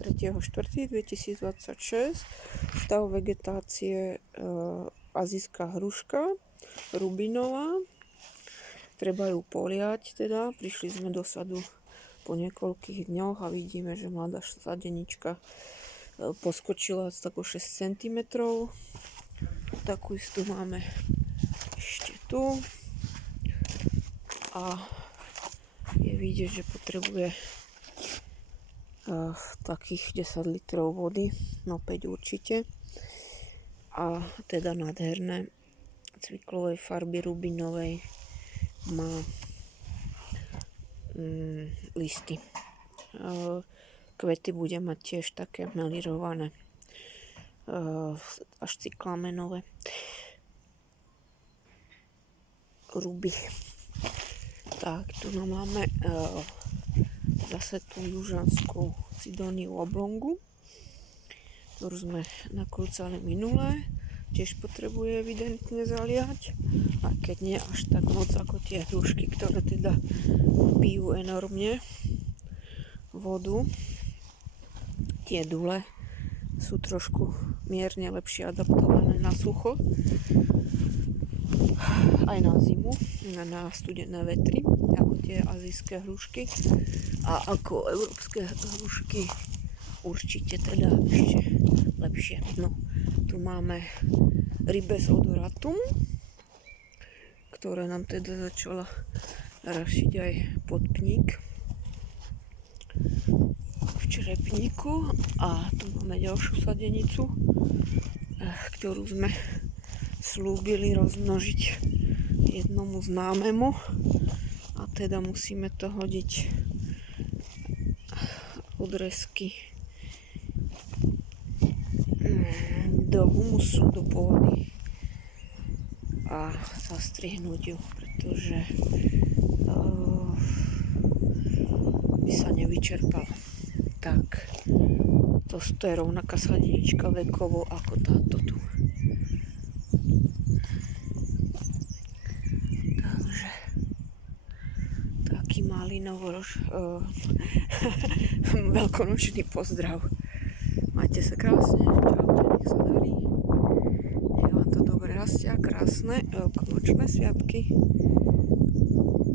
3.4.2026. Stav vegetácie azijská hruška rubinová. Treba ju poliať teda. Prišli sme do sadu po niekoľkých dňoch a vidíme, že mladá sadenička poskočila tak o 6 cm. Takú istú máme ešte tu. A je vidieť, že potrebuje takých 10 litrov vody, no 5 určite. A teda nádherné cviklovej farby rubinovej má listy. Kvety bude mať tiež také melírované, až cyklamenové ruby. Tak, tu máme zase tú južanskú cidoniu oblongu, ktorú sme nakrúcali minulé. Tiež potrebuje evidentne zaliať, a keď nie až tak moc ako tie hrušky, ktoré teda pijú enormne vodu. Tie dule sú trošku mierne lepšie adaptované na sucho, aj na zimu, na studené vetry, ako tie azijské hrušky, a ako európske hrušky určite teda ešte lepšie. No, tu máme Ribes odoratum, ktoré nám teda začala rašiť aj podpník v črepníku. A tu máme ďalšiu sadenicu, ktorú sme slúbili rozmnožiť jednomu známemu, a teda musíme to hodiť odrezky do humusu, do pôdy a zastrihnúť ju, pretože by sa nevyčerpala. Tak, to je rovnaká sadenička vekovo ako táto tu. Takže taký malý veľkonočný pozdrav. Majte sa krásne, čaute, nech sa darí. Nech vám to dobre rastie a krásne veľkonočné sviatky.